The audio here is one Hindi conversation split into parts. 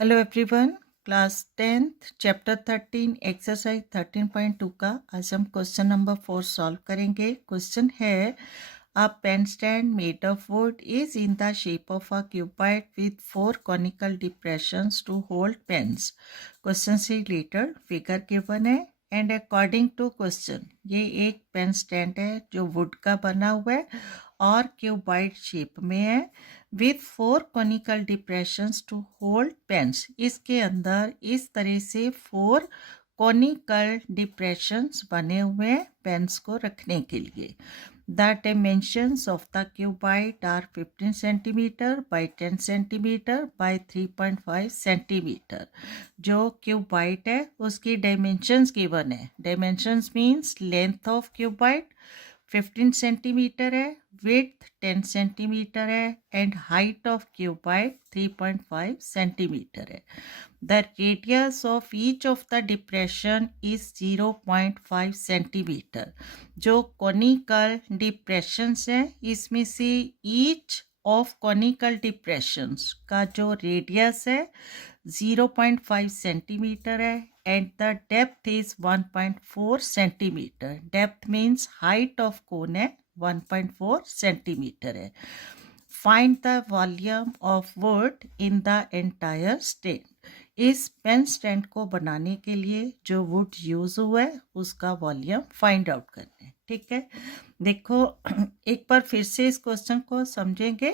Hello everyone, class 10th chapter 13 exercise 13.2 का आज हम क्वेश्चन नंबर 4 सॉल्व करेंगे। क्वेश्चन है a pen stand made of wood is in the shape of a cuboid with 4 conical depressions to hold pens. Question से रिलेटेड फिगर गिवन है एंड अकॉर्डिंग टू क्वेश्चन ये एक पेन स्टैंड है जो वुड का बना हुआ है और क्यूबॉइड शेप में है with 4 conical depressions to hold pens. इसके अंदर इस तरह से 4 कॉनिकल डिप्रेशंस बने हुए हैं पेन्स को रखने के लिए। The dimensions of the cuboid are 15 centimeter by 10 centimeter by 3.5 centimeter। जो क्यूबाइड है उसकी डायमेंशंस गिवन है। Dimensions means length of cuboid 15 centimetre है, विड्थ 10 सेंटीमीटर है and height of cuboid 3.5 centimetre है। The radius of each of the depression is 0.5 centimetre. जो कॉनिकल डिप्रेशंस है इसमें से ईच ऑफ कॉनिकल डिप्रेशंस का जो रेडियस है 0.5 सेंटीमीटर है and the depth is 1.4 centimeter. Depth means height of cone है 1.4 centimeter है। Find the volume of wood in the entire stand। इस पेन स्टैंड को बनाने के लिए जो वुड यूज हुआ है उसका वॉल्यूम फाइंड आउट करना है। ठीक है, देखो एक बार फिर से इस क्वेश्चन को समझेंगे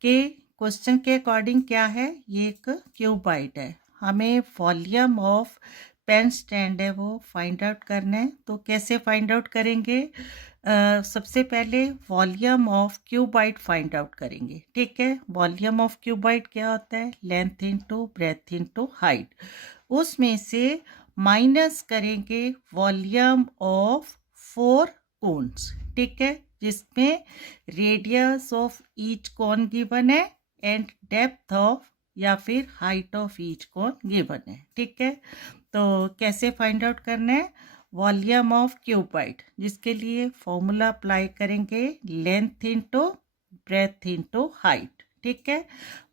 कि क्वेश्चन के अकॉर्डिंग क्या है। ये एक क्यूबाइड है, हमें वॉल्यूम ऑफ पेन स्टैंड है वो फाइंड आउट करना है। तो कैसे फाइंड आउट करेंगे? सबसे पहले volume of cuboid find out करेंगे। ठीक है, वॉल्यूम ऑफ क्यूबाइड क्या होता है? Length into breadth into height. उसमें से माइनस करेंगे वॉल्यूम ऑफ 4 कोन्स। ठीक है, जिसमें radius of each cone given है एंड डेप्थ ऑफ या फिर height of each cone given है। ठीक है, तो कैसे फाइंड आउट करना है? वॉल्यूम ऑफ क्यूबाइड, जिसके लिए फॉर्मूला अप्लाई करेंगे length into breadth into height. ठीक है,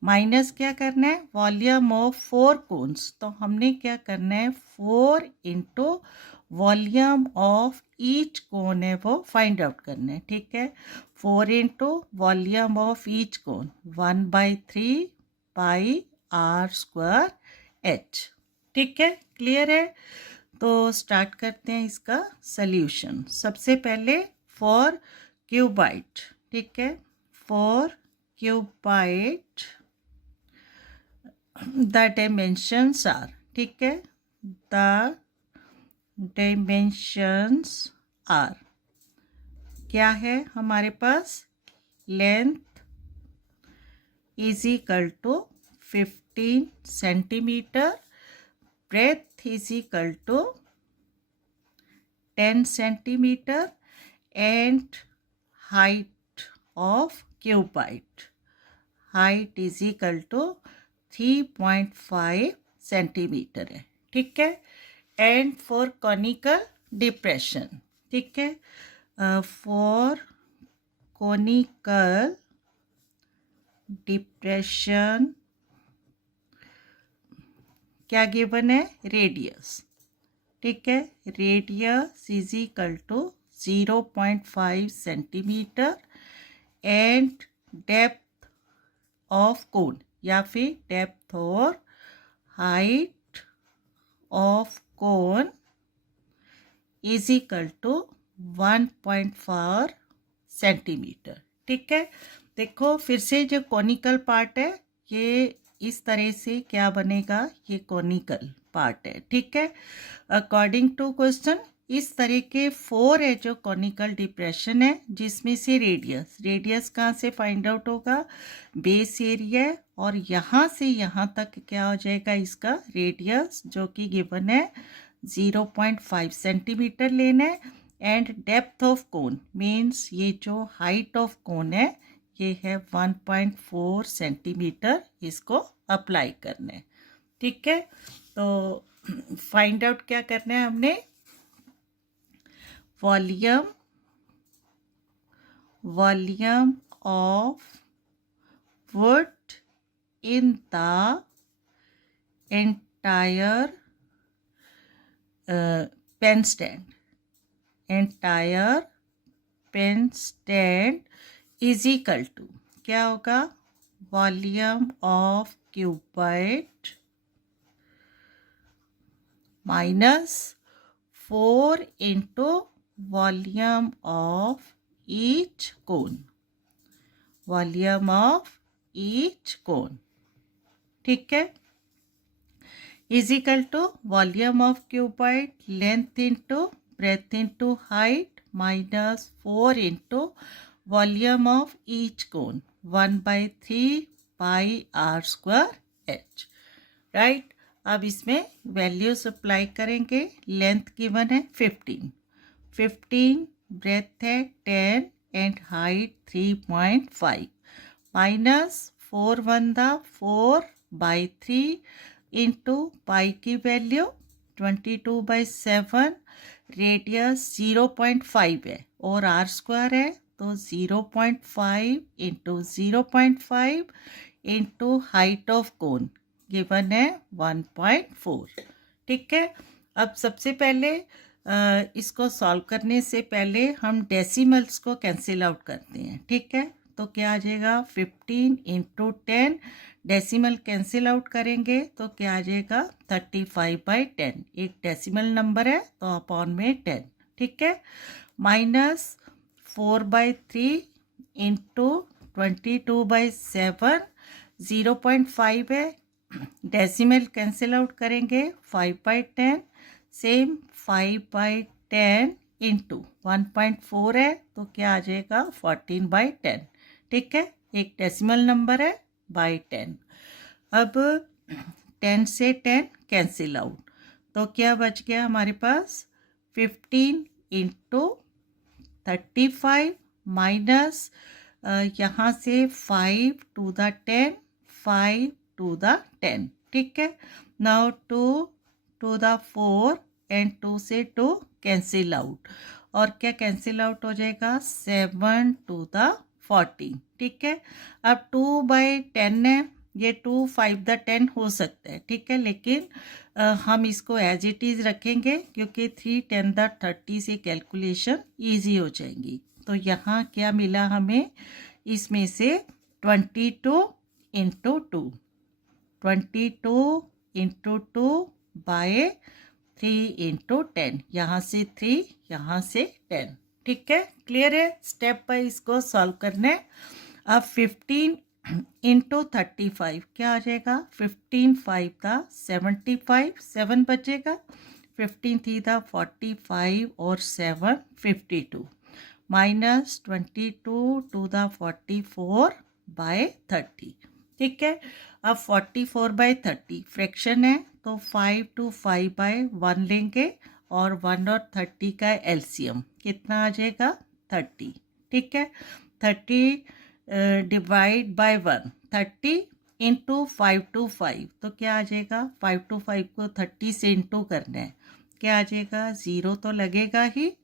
माइनस क्या करना है? Volume of 4 cones. तो हमने क्या करना है? 4 into volume of each cone है वो फाइंड आउट करना है। ठीक है, 4 into volume of each cone 1/3 pi are square H. ठीक है, क्लियर है? तो स्टार्ट करते हैं इसका सल्यूशन। सबसे पहले फॉर क्यूबाइड। ठीक है, for cuboid the dimensions are. ठीक है, द डायमेंशंस आर क्या है हमारे पास? Length is equal to 15 centimetre, breadth is equal to 10 centimeter and height of cuboid. Height is equal to 3.5 centimeter है। ठीक है, and for conical depression। ठीक है, for conical depression क्या गिवन है? रेडियस। ठीक है, radius is equal to 0.5 centimetre and depth of cone या फिर डेप्थ और height of cone is equal to 1.4 centimetre. ठीक है, देखो फिर से जो कॉनिकल पार्ट है ये इस तरह से क्या बनेगा? ये कॉनिकल पार्ट है। ठीक है, अकॉर्डिंग टू क्वेश्चन इस तरह के 4 है जो कॉनिकल डिप्रेशन है, जिसमें से रेडियस कहाँ से फाइंड आउट होगा? बेस एरिया, और यहाँ से यहाँ तक क्या हो जाएगा इसका रेडियस, जो कि गिवन है 0.5 सेंटीमीटर लेना है and depth of cone means ये जो हाइट ऑफ कोन है ये है 1.4 सेंटीमीटर, इसको अप्लाई करना है। ठीक है, तो फाइंड आउट क्या करना है हमने? Volume of would in the entire pen stand is equal to, क्या होगा, volume of cuboid minus 4 into volume of each cone, volume of each cone, ठीक है, is equal to volume of cuboid length into breadth into height minus 4 into volume of each cone 1/3 pi are square h, right. अब इसमें वैल्यूज अप्लाई करेंगे। लेंथ गिवन है 15, ब्रेथ है 10 and height 3.5 minus 4 1 4/3 into pi की वैल्यू 22/7, रेडियस 0.5 है और आर स्क्वायर है तो 0.5 into 0.5 into height of cone given है 1.4, ठीक है। अब सबसे पहले इसको सॉल्व करने से पहले हम डेसिमल्स को कैंसिल आउट करते हैं, ठीक है। तो क्या आ जाएगा 15 इंटू 10, डेसिमल कैंसिल आउट करेंगे तो क्या आ जाएगा 35/10, एक डेसिमल नंबर है तो अपॉन में 10, ठीक है, माइनस 4/3 इंटू 22/7, 0.5 है, डेसिमल कैंसिल आउट करेंगे 5/10, सेम 5/10 इंटू 1.4 है तो क्या आ जाएगा 14/10, ठीक है, एक डेसिमल नंबर है बाय 10। अब 10 से 10 कैंसिल आउट तो क्या बच गया हमारे पास 15 इंटू 35 माइनस यहाँ से 5 to the 10, 5 to the 10, ठीक है। नाउ 2 to the 4 एंड 2 से 2 कैंसिल आउट और क्या कैंसिल आउट हो जाएगा 7 to the 14, ठीक है। अब 2/10 है, ये 2 5 the 10 हो सकता है, ठीक है, लेकिन हम इसको एज इट इज़ रखेंगे क्योंकि 3 10 the 30 से कैलकुलेशन ईजी हो जाएंगी। तो यहाँ क्या मिला हमें, इसमें से 22 इंटू 2, 22 इंटू 2 बाय 3 इंटू 10, यहाँ से 3 यहाँ से 10, ठीक है, क्लियर है। स्टेप बाय इसको सॉल्व करना है। अब 15 इंटू 35 क्या आ जाएगा, 15 5 था 75, 7 बचेगा, 15 3 था 45 और 7 52 माइनस 22 टू द 44/30, ठीक है। अब 44/30 फ्रैक्शन है तो 5 to 5/1 लेंगे और 1 और 30 का एलसीएम कितना आ जाएगा 30, ठीक है। 30 डिवाइड बाय 1, 30 इंटू 5 to 5 तो क्या आ जाएगा, 5 to 5 को 30 से इंटू करना है, क्या आ जाएगा 0 तो लगेगा ही,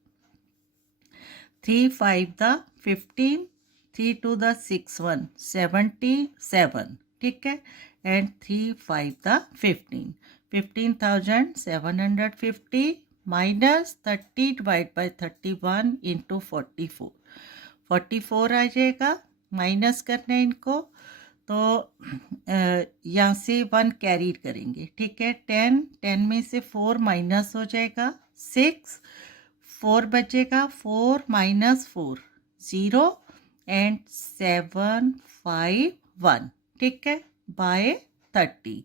3 5 the 15, 3 2 the 6 1 77, ठीक है, and 3 5 the 15, 15,750 minus 30 divide by 31 into 44, 44 आ जाएगा, माइनस करना है इनको तो यहाँ से 1 कैरी करेंगे, ठीक है, 10 में से 4 माइनस हो जाएगा 6, 4 बचेगा, 4 माइनस 4 0 एंड 7 5 1, ठीक है, बाय 30।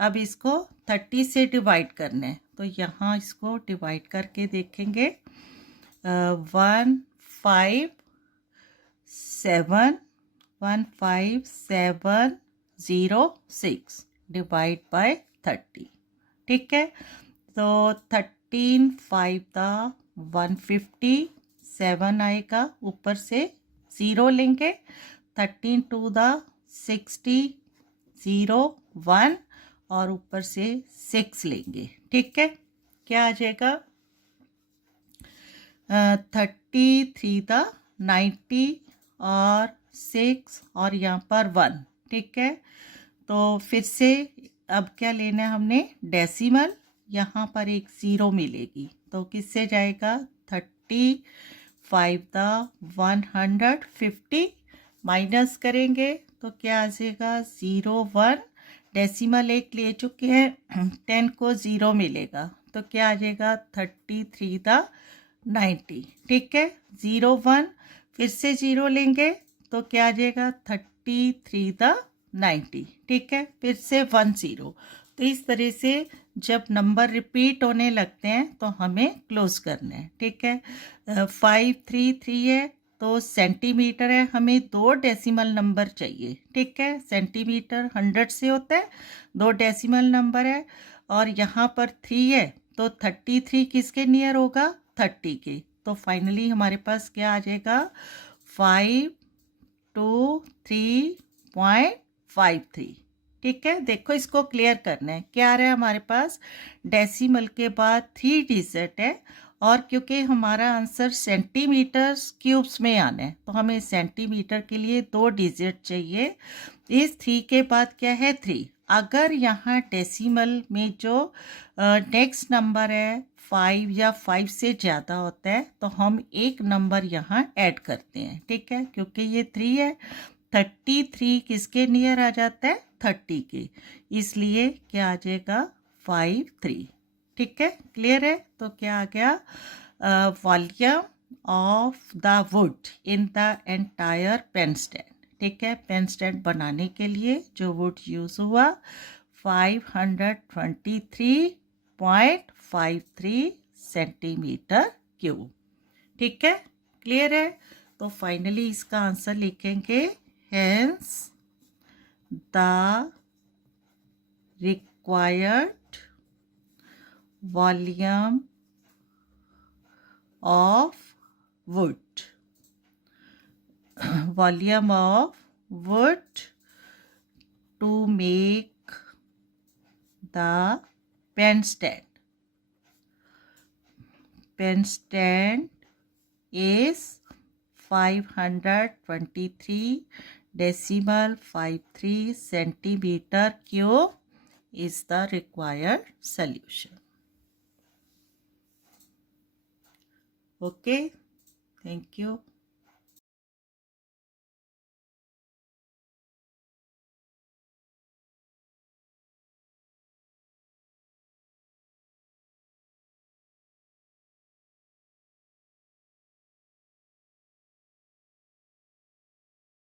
अब इसको 30 से डिवाइड करना है तो यहाँ इसको डिवाइड करके देखेंगे 15706 डिवाइड बाय 30, ठीक है। तो 13 5 था 150, 7 आएगा, ऊपर से 0 लेंगे, 13 2 द 60 0 1 और ऊपर से 6 लेंगे, ठीक है, क्या आ जाएगा 33 था 90 और 6 और यहाँ पर 1, ठीक है। तो फिर से अब क्या लेना है हमने, डेसिमल, यहाँ पर एक ज़ीरो मिलेगी तो किससे जाएगा, 35 द 150 माइनस करेंगे तो क्या आ जाएगा, 01, डेसिमल एक ले चुके हैं 10 को ज़ीरो मिलेगा तो क्या आ जाएगा, 33 द 90। ठीक है, 01 फिर से ज़ीरो लेंगे तो क्या आ जाएगा, 33 द 90। ठीक है, फिर से 10। तो इस तरह से जब नंबर रिपीट होने लगते हैं तो हमें क्लोज करना है। ठीक है, 533 है तो सेंटीमीटर है, हमें 2 डेसिमल नंबर चाहिए। ठीक है, सेंटीमीटर 100 से होता है, 2 डेसिमल नंबर है, और यहाँ पर 3 है तो 33 किसके नियर होगा, 30 के। तो फाइनली हमारे पास क्या आ जाएगा, 523.53। ठीक है, देखो इसको क्लियर करना है, क्या आ रहा है हमारे पास, डेसिमल के बाद 3 डिजिट है, और क्योंकि हमारा आंसर सेंटीमीटर क्यूब्स में आना है तो हमें सेंटीमीटर के लिए 2 डिजिट चाहिए। इस 3 के बाद क्या है, 3। अगर यहाँ डेसिमल में जो नेक्स्ट नंबर है 5 या 5 से ज़्यादा होता है तो हम एक नंबर यहाँ ऐड करते हैं। ठीक है, क्योंकि ये 3 है, 33 किसके नियर आ जाता है, 30 के, इसलिए क्या आ जाएगा, 53। ठीक है, क्लियर है। तो क्या आ गया, volume of the wood in the entire pen stand. ठीक है, पेन स्टैंड बनाने के लिए जो वुड यूज़ हुआ 523.53 सेंटीमीटर क्यूब। ठीक है, क्लियर है। तो फाइनली इसका आंसर लिखेंगे, hence the required volume of wood, volume of wood to make the pen stand. Pen stand is 523.53 centimeter cube is the required solution. Okay, thank you.